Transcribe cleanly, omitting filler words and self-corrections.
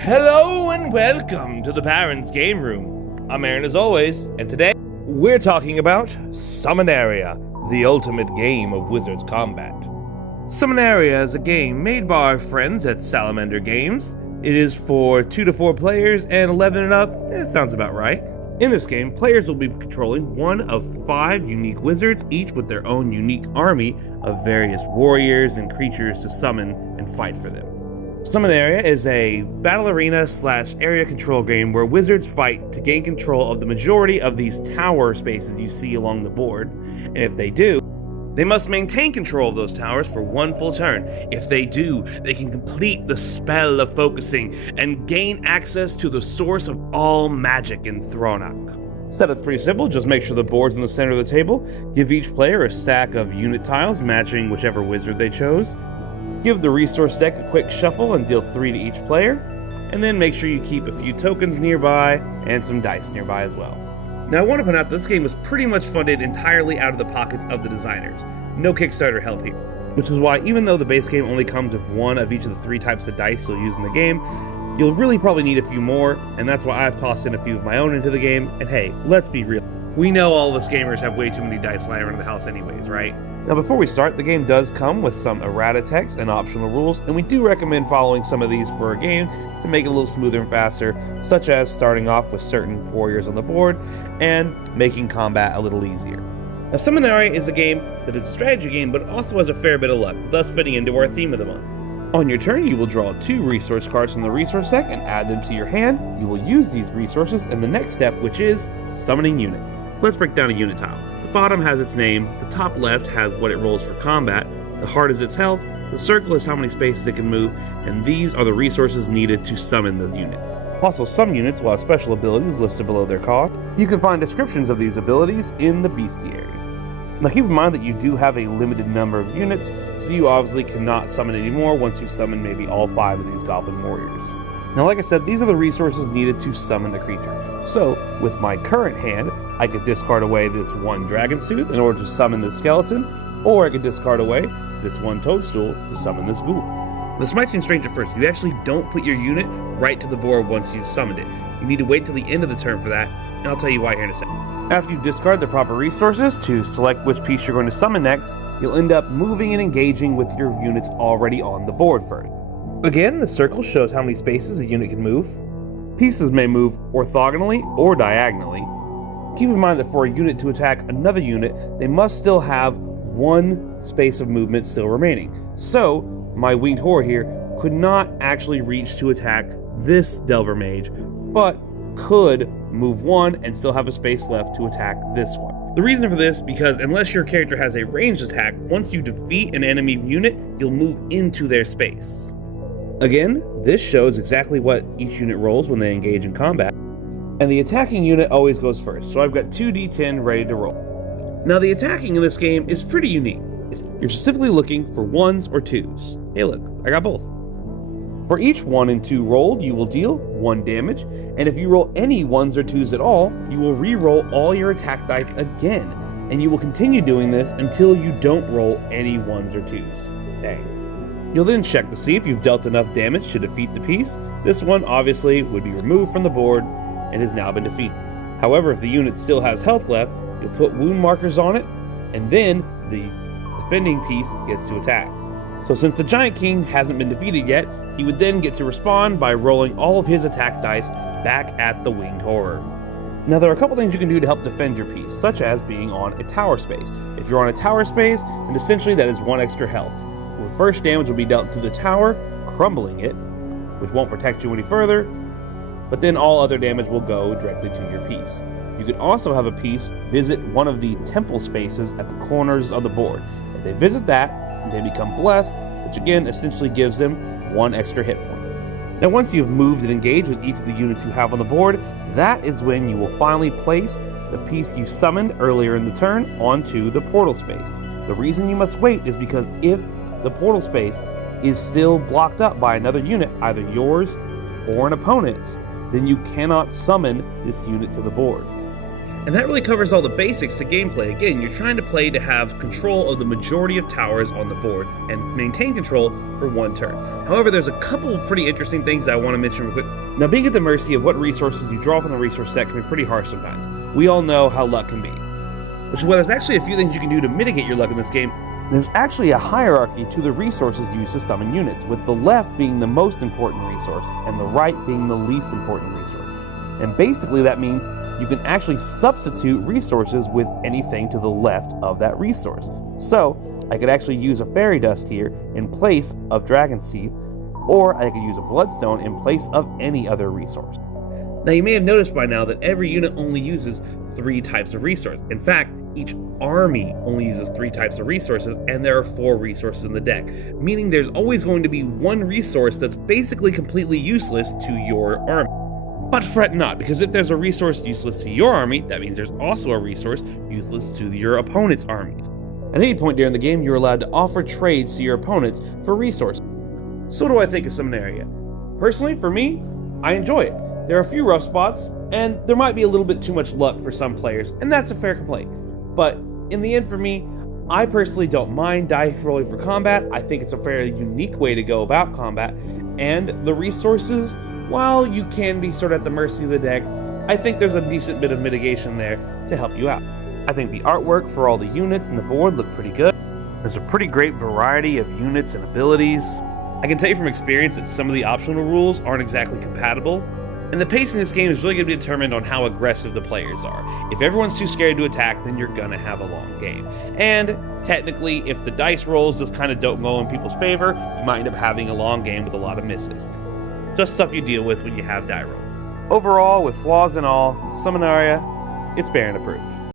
Hello and welcome to the Parents' Game Room. I'm Aaron as always, and today we're talking about Summonaria, the ultimate game of Wizards combat. Summonaria is a game made by our friends at Salamander Games. It is for 2 to 4 players and 11 and up. Sounds about right. In this game, players will be controlling one of 5 unique wizards, each with their own unique army of various warriors and creatures to summon and fight for them. Summonaria is a battle arena / area control game where wizards fight to gain control of the majority of these tower spaces you see along the board, and if they do, they must maintain control of those towers for 1 full turn. If they do, they can complete the spell of focusing and gain access to the source of all magic in Thronak. Setup's pretty simple, just make sure the board's in the center of the table, give each player a stack of unit tiles matching whichever wizard they chose, give the resource deck a quick shuffle and deal 3 to each player, and then make sure you keep a few tokens nearby and some dice nearby as well. Now I want to point out that this game was pretty much funded entirely out of the pockets of the designers. No Kickstarter help here, which is why even though the base game only comes with 1 of each of the 3 types of dice you'll use in the game, you'll really probably need a few more, and that's why I've tossed in a few of my own into the game, and hey, let's be real. We know all of us gamers have way too many dice lying around the house anyways, right? Now before we start, the game does come with some errata text and optional rules, and we do recommend following some of these for a game to make it a little smoother and faster, such as starting off with certain warriors on the board and making combat a little easier. Now Summonaria is a game that is a strategy game, but also has a fair bit of luck, thus fitting into our theme of the month. On your turn, you will draw 2 resource cards from the resource deck and add them to your hand. You will use these resources in the next step, which is summoning unit. Let's break down a unit tile. The bottom has its name, the top left has what it rolls for combat, the heart is its health, the circle is how many spaces it can move, and these are the resources needed to summon the unit. Also, some units will have special abilities listed below their cost. You can find descriptions of these abilities in the bestiary. Now keep in mind that you do have a limited number of units, so you obviously cannot summon any more once you summon maybe all 5 of these goblin warriors. Now like I said, these are the resources needed to summon a creature. So, with my current hand, I could discard away this 1 Dragonstooth in order to summon this skeleton, or I could discard away this 1 Toadstool to summon this ghoul. This might seem strange at first. You actually don't put your unit right to the board once you've summoned it. You need to wait till the end of the turn for that, and I'll tell you why here in a second. After you discard the proper resources to select which piece you're going to summon next, you'll end up moving and engaging with your units already on the board first. Again, the circle shows how many spaces a unit can move. Pieces may move orthogonally or diagonally. Keep in mind that for a unit to attack another unit, they must still have 1 space of movement still remaining. So, my winged horror here could not actually reach to attack this Delver Mage, but could move 1 and still have a space left to attack this one. The reason for this, because unless your character has a ranged attack, once you defeat an enemy unit, you'll move into their space. Again, this shows exactly what each unit rolls when they engage in combat, and the attacking unit always goes first, so I've got 2d10 ready to roll. Now the attacking in this game is pretty unique. You're specifically looking for 1s or 2s. Hey look, I got both. For each 1 and 2 rolled, you will deal 1 damage, and if you roll any 1s or 2s at all, you will re-roll all your attack dice again, and you will continue doing this until you don't roll any 1s or 2s. Dang. You'll then check to see if you've dealt enough damage to defeat the piece. This one obviously would be removed from the board and has now been defeated. However, if the unit still has health left, you'll put wound markers on it, and then the defending piece gets to attack. So since the Giant King hasn't been defeated yet, he would then get to respond by rolling all of his attack dice back at the Winged Horror. Now there are a couple things you can do to help defend your piece, such as being on a tower space. If you're on a tower space, then essentially that is 1 extra health. The first damage will be dealt to the tower, crumbling it, which won't protect you any further, but then all other damage will go directly to your piece. You could also have a piece visit one of the temple spaces at the corners of the board. If they visit that, they become blessed, which again essentially gives them 1 extra hit point. Now once you've moved and engaged with each of the units you have on the board, that is when you will finally place the piece you summoned earlier in the turn onto the portal space. The reason you must wait is because if the portal space is still blocked up by another unit, either yours or an opponent's, then you cannot summon this unit to the board. And that really covers all the basics to gameplay. Again, you're trying to play to have control of the majority of towers on the board and maintain control for one turn. However, there's a couple of pretty interesting things that I want to mention real quick. Now, being at the mercy of what resources you draw from the resource set can be pretty harsh sometimes. We all know how luck can be. Which is why there's actually a few things you can do to mitigate your luck in this game. There's actually a hierarchy to the resources used to summon units, with the left being the most important resource and the right being the least important resource. And basically that means you can actually substitute resources with anything to the left of that resource. So I could actually use a fairy dust here in place of dragon's teeth, or I could use a bloodstone in place of any other resource. Now you may have noticed by now that every unit only uses 3 types of resources. In fact, each army only uses 3 types of resources, and there are 4 resources in the deck, meaning there's always going to be one resource that's basically completely useless to your army. But fret not, because if there's a resource useless to your army, that means there's also a resource useless to your opponent's armies. At any point during the game, you're allowed to offer trades to your opponents for resources. So what do I think of Summonaria? Personally, for me, I enjoy it. There are a few rough spots, and there might be a little bit too much luck for some players, and that's a fair complaint. But in the end, for me, I personally don't mind dice rolling for combat. I think it's a fairly unique way to go about combat, and the resources, while you can be sort of at the mercy of the deck, I think there's a decent bit of mitigation there to help you out. I think the artwork for all the units and the board look pretty good. There's a pretty great variety of units and abilities. I can tell you from experience that some of the optional rules aren't exactly compatible, and the pacing of this game is really going to be determined on how aggressive the players are. If everyone's too scared to attack, then you're going to have a long game. And technically, if the dice rolls just kind of don't go in people's favor, you might end up having a long game with a lot of misses. Just stuff you deal with when you have die roll. Overall, with flaws and all, Summonaria, it's Baron approved.